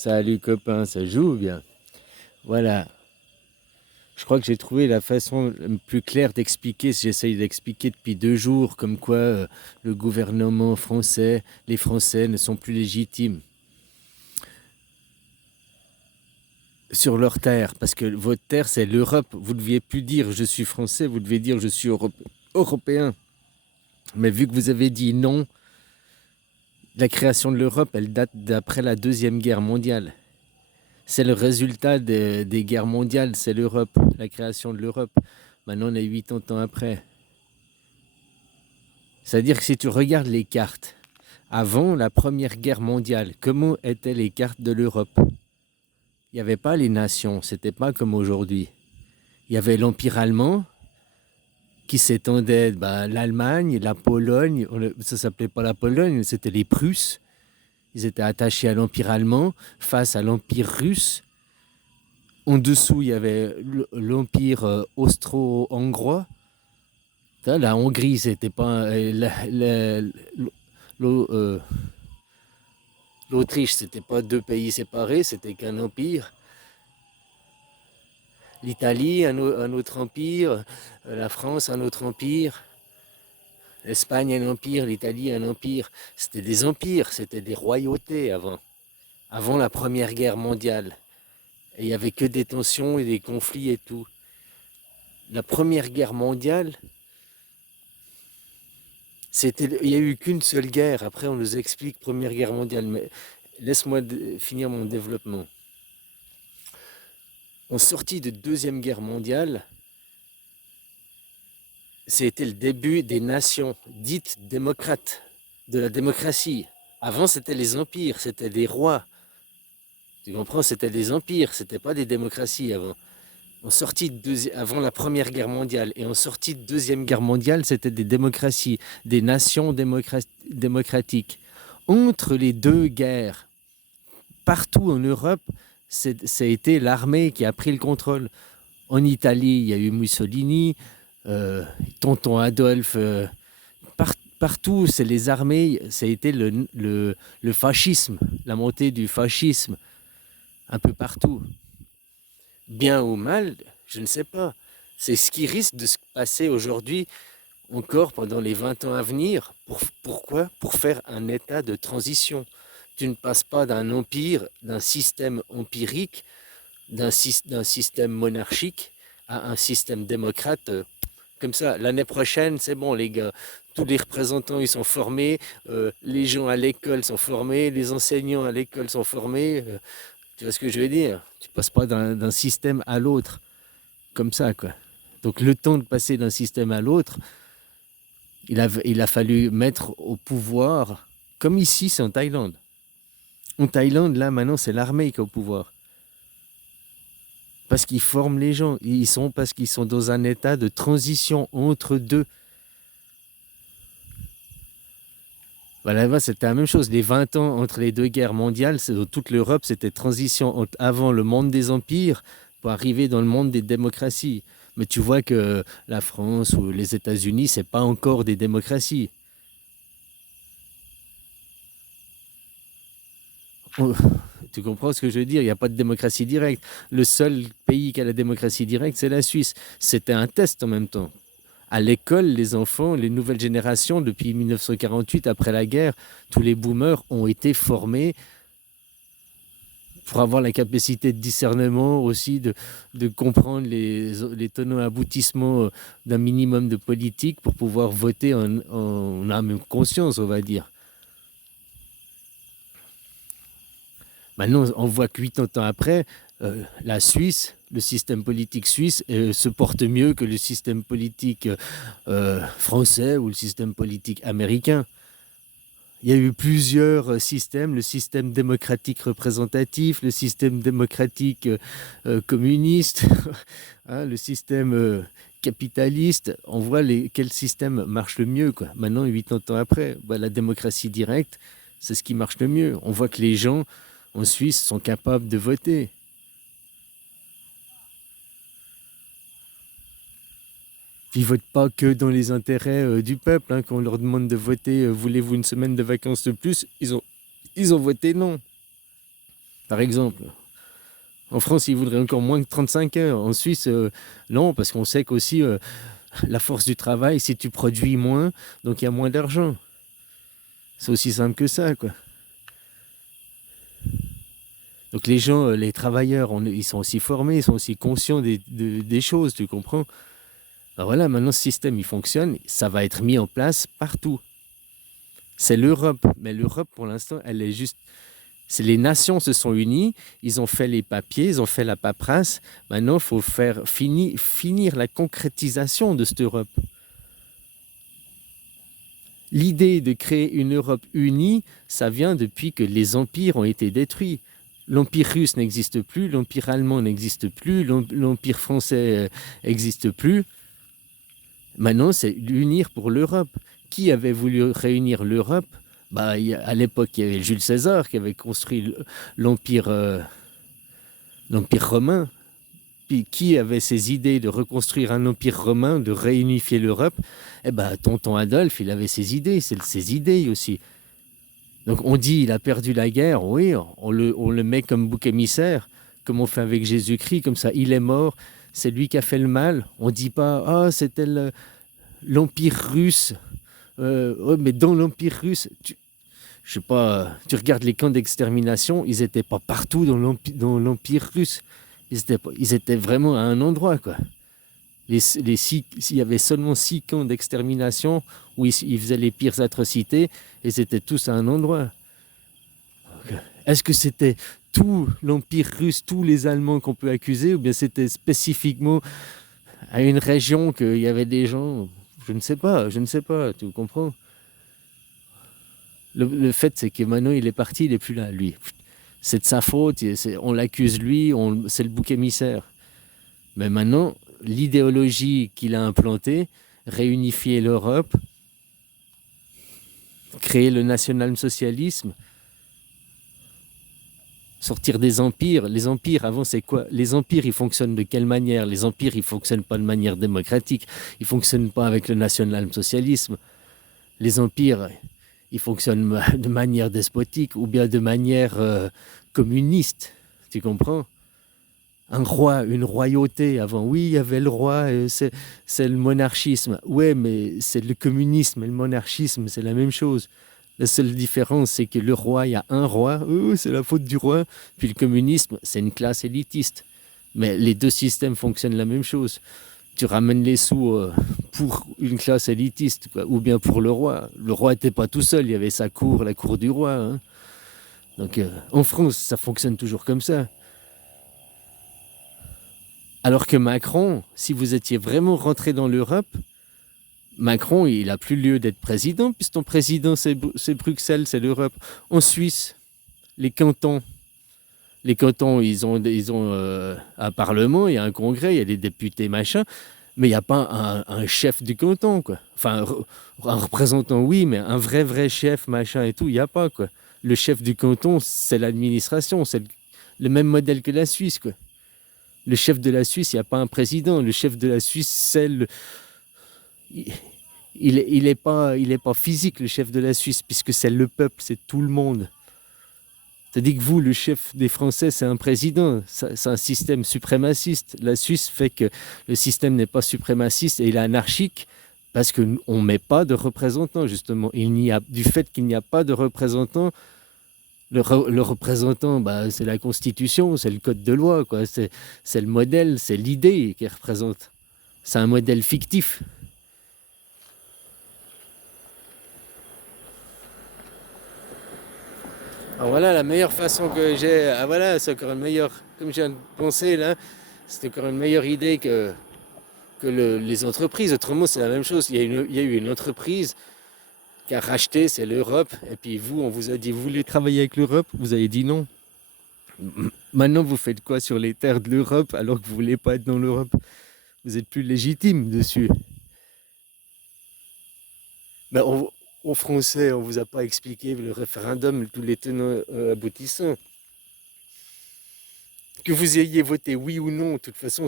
Salut copain, ça joue bien. Voilà, je crois que j'ai trouvé la façon plus claire d'expliquer, si j'essaye d'expliquer depuis 2 jours, comme quoi le gouvernement français, les Français ne sont plus légitimes sur leur terre, parce que votre terre c'est l'Europe. Vous ne deviez plus dire je suis français, vous devez dire je suis européen. Mais vu que vous avez dit non, la création de l'Europe, elle date d'après la Deuxième Guerre mondiale. C'est le résultat des guerres mondiales, c'est l'Europe, la création de l'Europe. Maintenant, on est 80 ans après. C'est-à-dire que si tu regardes les cartes, avant la Première Guerre mondiale, comment étaient les cartes de l'Europe? Il n'y avait pas les nations, c'était pas comme aujourd'hui. Il y avait l'Empire allemand qui s'étendait, l'Allemagne, la Pologne, ça s'appelait pas la Pologne, c'était les Prusses. Ils étaient attachés à l'Empire allemand face à l'Empire russe. En dessous, il y avait l'Empire austro-hongrois. La Hongrie, c'était pas. L'Autriche, c'était pas deux pays séparés, c'était qu'un empire. L'Italie, un autre empire. La France, un autre empire. L'Espagne, un empire. L'Italie, un empire. C'était des empires, c'était des royautés avant. Avant la Première Guerre mondiale. Et il n'y avait que des tensions et des conflits et tout. La Première Guerre mondiale, il n'y a eu qu'une seule guerre. Après, on nous explique Première Guerre mondiale. Mais laisse-moi finir mon développement. En sortie de Deuxième Guerre mondiale, c'était le début des nations dites démocrates, de la démocratie. Avant, c'était les empires, c'était des rois. Tu comprends? C'était des empires, c'était pas des démocraties avant. Avant la Première Guerre mondiale et en sortie de Deuxième Guerre mondiale, c'était des démocraties, des nations démocratiques. Entre les deux guerres, partout en Europe, ça a été l'armée qui a pris le contrôle. En Italie, il y a eu Mussolini, tonton Adolphe. Partout, c'est les armées, ça a été le fascisme, la montée du fascisme, un peu partout. Bien ou mal, je ne sais pas. C'est ce qui risque de se passer aujourd'hui, encore pendant les 20 ans à venir. Pourquoi? Pour faire un état de transition. Tu ne passes pas d'un empire, d'un système empirique, d'un système monarchique à un système démocrate comme ça. L'année prochaine, c'est bon les gars, tous les représentants ils sont formés, les gens à l'école sont formés, les enseignants à l'école sont formés. Tu vois ce que je veux dire? Tu passes pas d'un système à l'autre comme ça quoi. Donc le temps de passer d'un système à l'autre, il a fallu mettre au pouvoir, comme ici c'est en Thaïlande. En Thaïlande, là maintenant c'est l'armée qui est au pouvoir. Parce qu'ils forment les gens. Parce qu'ils sont dans un état de transition entre deux. Voilà, c'était la même chose. Les 20 ans entre les deux guerres mondiales, dans toute l'Europe, c'était transition avant le monde des empires pour arriver dans le monde des démocraties. Mais tu vois que la France ou les États-Unis, c'est pas encore des démocraties. Oh, tu comprends ce que je veux dire? Il n'y a pas de démocratie directe. Le seul pays qui a la démocratie directe, c'est la Suisse. C'était un test en même temps. À l'école, les enfants, les nouvelles générations, depuis 1948, après la guerre, tous les boomers ont été formés pour avoir la capacité de discernement aussi, de comprendre les tenants et aboutissements d'un minimum de politique pour pouvoir voter en âme et conscience, on va dire. Maintenant, on voit que 80 ans après, la Suisse, le système politique suisse se porte mieux que le système politique français ou le système politique américain. Il y a eu plusieurs systèmes, le système démocratique représentatif, le système démocratique communiste, hein, le système capitaliste. On voit quel système marche le mieux, quoi. Maintenant, 80 ans après, la démocratie directe, c'est ce qui marche le mieux. On voit que les gens en Suisse sont capables de voter. Ils ne votent pas que dans les intérêts du peuple. Hein. Quand on leur demande de voter, voulez-vous une semaine de vacances de plus, ils ont voté non. par exemple. En France, ils voudraient encore moins que 35 heures. En Suisse, non, parce qu'on sait qu'aussi, la force du travail, si tu produis moins, donc il y a moins d'argent. C'est aussi simple que ça, quoi. Donc les gens, les travailleurs, ils sont aussi formés, ils sont aussi conscients des choses, tu comprends? Alors voilà, maintenant ce système, il fonctionne, ça va être mis en place partout. C'est l'Europe, mais l'Europe, pour l'instant, elle est juste... Les nations se sont unies, ils ont fait les papiers, ils ont fait la paperasse. Maintenant, il faut faire finir la concrétisation de cette Europe. L'idée de créer une Europe unie, ça vient depuis que les empires ont été détruits. L'empire russe n'existe plus, l'empire allemand n'existe plus, l'empire français n'existe plus. Maintenant, c'est l'unir pour l'Europe. Qui avait voulu réunir l'Europe? Bah, à l'époque, il y avait Jules César qui avait construit l'empire romain. Puis qui avait ces idées de reconstruire un empire romain, de réunifier l'Europe? Eh ben, tonton Adolphe, il avait ses idées, c'est ses idées aussi. Donc on dit il a perdu la guerre, oui, on le met comme bouc émissaire, comme on fait avec Jésus-Christ, comme ça, il est mort, c'est lui qui a fait le mal. On ne dit pas, ah, c'était l'Empire russe. Ouais, mais dans l'Empire russe, je sais pas, tu regardes les camps d'extermination, ils n'étaient pas partout dans l'Empire russe. Ils étaient vraiment à un endroit, quoi. Il y avait seulement 6 camps d'extermination où ils faisaient les pires atrocités et c'était tous à un endroit. Est-ce que c'était tout l'Empire russe, tous les Allemands qu'on peut accuser, ou bien c'était spécifiquement à une région qu'il y avait des gens? Je ne sais pas, tu comprends? Le fait, c'est que maintenant il est parti, il n'est plus là, lui. C'est de sa faute, on l'accuse lui, c'est le bouc émissaire. Mais maintenant, l'idéologie qu'il a implantée, réunifier l'Europe, créer le national-socialisme, sortir des empires. Les empires, avant, c'est quoi? Les empires, ils fonctionnent de quelle manière? Les empires, ils ne fonctionnent pas de manière démocratique. Ils ne fonctionnent pas avec le national-socialisme. Les empires, ils fonctionnent de manière despotique ou bien de manière communiste. Tu comprends? Un roi, une royauté avant. Oui, il y avait le roi, c'est le monarchisme. Ouais, mais c'est le communisme et le monarchisme, c'est la même chose. La seule différence, c'est que le roi, il y a un roi, c'est la faute du roi. Puis le communisme, c'est une classe élitiste. Mais les deux systèmes fonctionnent la même chose. Tu ramènes les sous pour une classe élitiste, quoi, ou bien pour le roi. Le roi n'était pas tout seul, il y avait sa cour, la cour du roi. Hein. Donc en France, ça fonctionne toujours comme ça. Alors que Macron, si vous étiez vraiment rentré dans l'Europe, Macron, il n'a plus lieu d'être président, puisque ton président, c'est Bruxelles, c'est l'Europe. En Suisse, les cantons, ils ont un parlement, il y a un congrès, il y a des députés, machin, mais il n'y a pas un chef du canton, quoi. Enfin, un représentant, oui, mais un vrai chef, machin et tout, il n'y a pas, quoi. Le chef du canton, c'est l'administration, c'est le même modèle que la Suisse, quoi. Le chef de la Suisse, il n'y a pas un président. Le chef de la Suisse, c'est le... Il est pas physique, le chef de la Suisse, puisque c'est le peuple, c'est tout le monde. C'est-à-dire que vous, le chef des Français, c'est un président. C'est un système suprémaciste. La Suisse fait que le système n'est pas suprémaciste et il est anarchique parce qu'on ne met pas de représentants, justement. Du fait qu'il n'y a pas de représentants, le représentant, bah, c'est la Constitution, c'est le code de loi, quoi. C'est le modèle, c'est l'idée qu'il représente. C'est un modèle fictif. Alors voilà, la meilleure façon que j'ai... Ah voilà, c'est encore une meilleure... Comme je viens de penser là, c'est encore une meilleure idée que les entreprises. Autrement, c'est la même chose. Il y a eu une entreprise qui a racheté, c'est l'Europe. Et puis vous, on vous a dit, vous voulez travailler avec l'Europe? Vous avez dit non. Maintenant, vous faites quoi sur les terres de l'Europe alors que vous ne voulez pas être dans l'Europe? Vous êtes plus légitime dessus. Ben, aux Français, on ne vous a pas expliqué le référendum, tous les tenants aboutissants. Que vous ayez voté oui ou non, de toute façon,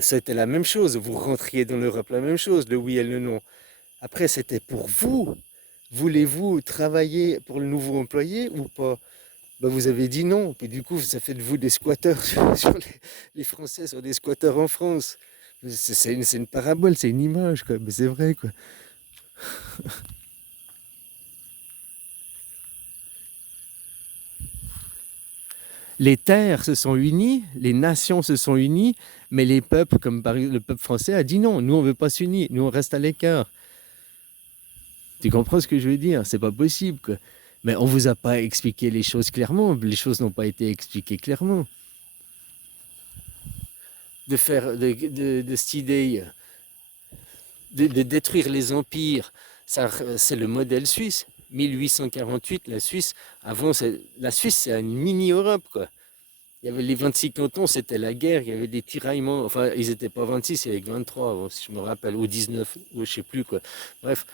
c'était la même chose. Vous rentriez dans l'Europe, la même chose, le oui et le non. Après, c'était pour vous. Voulez-vous travailler pour le nouveau employé ou pas? Bah, vous avez dit non, puis du coup, ça fait de vous des squatteurs sur les Français sont des squatteurs en France. C'est une parabole, c'est une image, quoi. Mais c'est vrai, quoi. Les terres se sont unies, les nations se sont unies, mais les peuples, comme par exemple le peuple français, a dit non, nous on veut pas s'unir, nous on reste à l'écart. Tu comprends ce que je veux dire? C'est pas possible, quoi. Mais on vous a pas expliqué les choses clairement, les choses n'ont pas été expliquées clairement. De faire de cette idée de détruire les empires, c'est le modèle suisse. 1848, la Suisse, avant, la Suisse, c'est une mini-Europe, quoi. Il y avait les 26 cantons, c'était la guerre, il y avait des tiraillements. Enfin, ils n'étaient pas 26, il y avait que 23, bon, si je me rappelle, ou 19, ou je sais plus, quoi. Bref,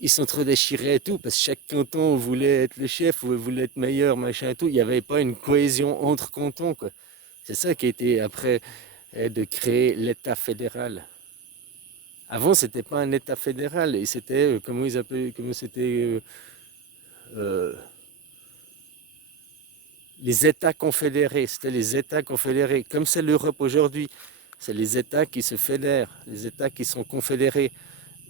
ils s'entre-déchiraient et tout, parce que chaque canton voulait être le chef, ou voulait être meilleur, machin et tout. Il n'y avait pas une cohésion entre cantons, quoi. C'est ça qui a été après de créer l'État fédéral. Avant, c'était pas un État fédéral, et c'était, comment ils appelaient, comment c'était, euh, les États confédérés. C'était les États confédérés, comme c'est l'Europe aujourd'hui. C'est les États qui se fédèrent, les États qui sont confédérés.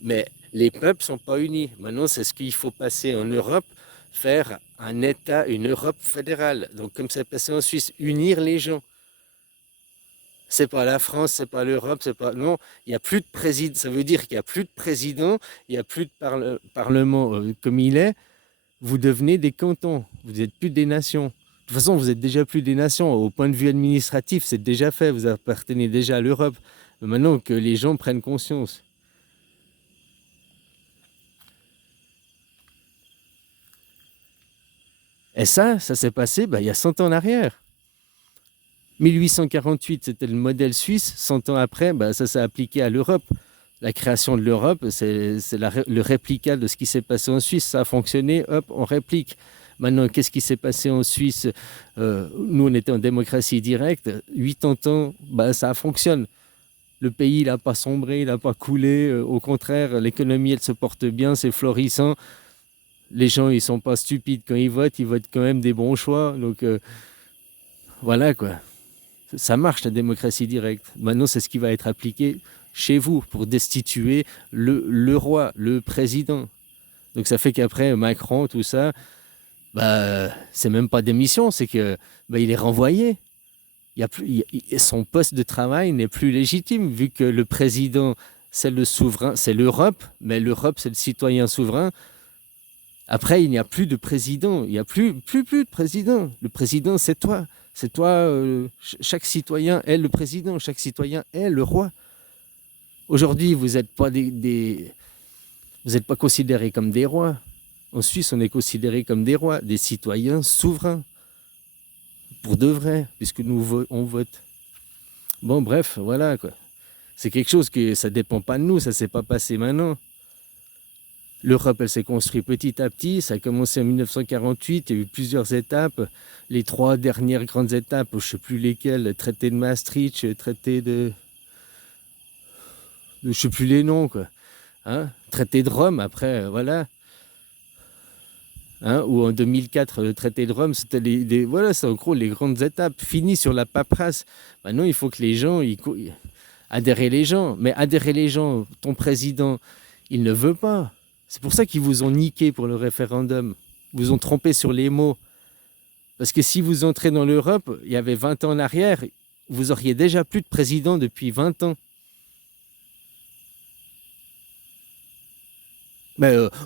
Mais les peuples ne sont pas unis. Maintenant, c'est ce qu'il faut passer en Europe, faire un État, une Europe fédérale. Donc, comme c'est passé en Suisse, unir les gens. C'est pas la France, c'est pas l'Europe, c'est pas. Non, il n'y a plus de président. Ça veut dire qu'il n'y a plus de président, il n'y a plus de parlement comme il est. Vous devenez des cantons, vous n'êtes plus des nations. De toute façon, vous êtes déjà plus des nations. Au point de vue administratif, c'est déjà fait. Vous appartenez déjà à l'Europe. Maintenant que les gens prennent conscience. Et ça s'est passé il y a 100 ans en arrière. 1848, c'était le modèle suisse. 100 ans après, ça s'est appliqué à l'Europe. La création de l'Europe, c'est le réplica de ce qui s'est passé en Suisse. Ça a fonctionné, hop, on réplique. Maintenant, qu'est-ce qui s'est passé en Suisse? Nous, on était en démocratie directe. 80 ans, ça fonctionne. Le pays, il n'a pas sombré, il n'a pas coulé. Au contraire, l'économie, elle se porte bien, c'est florissant. Les gens, ils ne sont pas stupides quand ils votent quand même des bons choix. Donc, voilà, quoi. Ça marche, la démocratie directe. Maintenant, c'est ce qui va être appliqué chez vous pour destituer le roi, le président. Donc, ça fait qu'après, Macron, tout ça, c'est même pas démission, c'est que il est renvoyé. Il y a plus, son poste de travail n'est plus légitime, vu que le président, c'est le souverain, c'est l'Europe, mais l'Europe, c'est le citoyen souverain. Après, il n'y a plus de président, il n'y a plus de président. Le président, c'est toi. C'est toi, chaque citoyen est le président, chaque citoyen est le roi. Aujourd'hui, vous n'êtes pas vous n'êtes pas considérés comme des rois. En Suisse, on est considérés comme des rois, des citoyens souverains. Pour de vrai, puisque on vote. Bon, bref, voilà, quoi. C'est quelque chose que ça ne dépend pas de nous, ça ne s'est pas passé maintenant. L'Europe, elle s'est construite petit à petit. Ça a commencé en 1948. Il y a eu plusieurs étapes. Les 3 dernières grandes étapes, je ne sais plus lesquelles, le traité de Maastricht, traité de... Je ne sais plus les noms, quoi. Hein? Traité de Rome, après, voilà. Hein? Ou en 2004, le traité de Rome, c'était voilà, c'est en gros les grandes étapes. Fini sur la paperasse. Maintenant, il faut que les gens... adhérer les gens. Mais adhérer les gens, ton président, il ne veut pas. C'est pour ça qu'ils vous ont niqué pour le référendum. Ils vous ont trompé sur les mots. Parce que si vous entrez dans l'Europe, il y avait 20 ans en arrière, vous auriez déjà plus de président depuis 20 ans.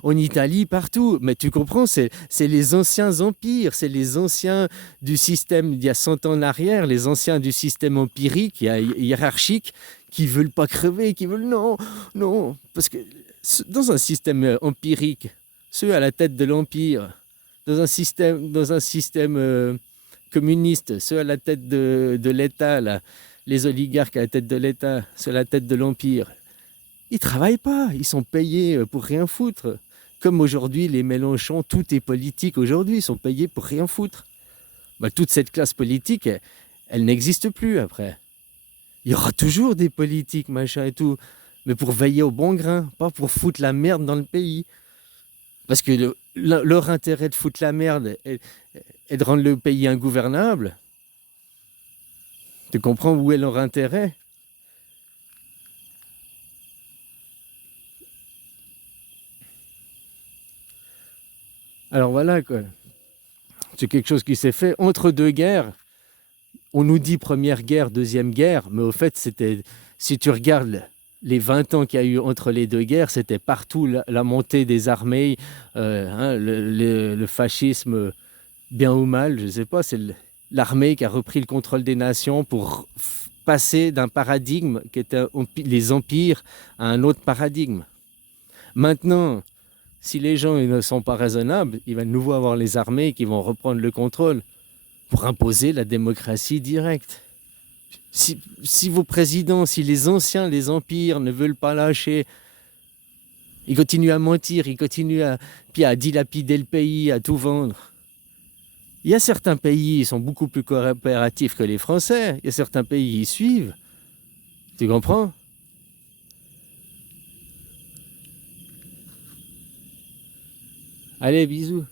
En Italie, partout. Mais tu comprends, c'est les anciens empires, c'est les anciens du système d'il y a 100 ans en arrière, les anciens du système empirique, hiérarchique, qui veulent pas crever, qui veulent non, non. Parce que dans un système empirique, ceux à la tête de l'empire, dans un système communiste, ceux à la tête de l'État, là, les oligarques à la tête de l'État, ceux à la tête de l'empire, ils travaillent pas, ils sont payés pour rien foutre. Comme aujourd'hui, les Mélenchon, tout est politique aujourd'hui, ils sont payés pour rien foutre. Toute cette classe politique, elle n'existe plus après. Il y aura toujours des politiques, machin et tout, mais pour veiller au bon grain, pas pour foutre la merde dans le pays. Parce que leur intérêt de foutre la merde et de rendre le pays ingouvernable. Tu comprends où est leur intérêt? Alors voilà, quoi. C'est quelque chose qui s'est fait entre deux guerres. On nous dit première guerre, deuxième guerre, mais au fait, c'était, si tu regardes les 20 ans qu'il y a eu entre les deux guerres, c'était partout la montée des armées, le fascisme, bien ou mal, je ne sais pas, c'est l'armée qui a repris le contrôle des nations pour passer d'un paradigme qui était les empires à un autre paradigme. Maintenant, si les gens ne sont pas raisonnables, il va de nouveau avoir les armées qui vont reprendre le contrôle pour imposer la démocratie directe. Si vos présidents, si les anciens, les empires ne veulent pas lâcher, ils continuent à mentir, ils continuent à dilapider le pays, à tout vendre. Il y a certains pays qui sont beaucoup plus coopératifs que les Français. Il y a certains pays qui suivent. Tu comprends? Allez, bisous.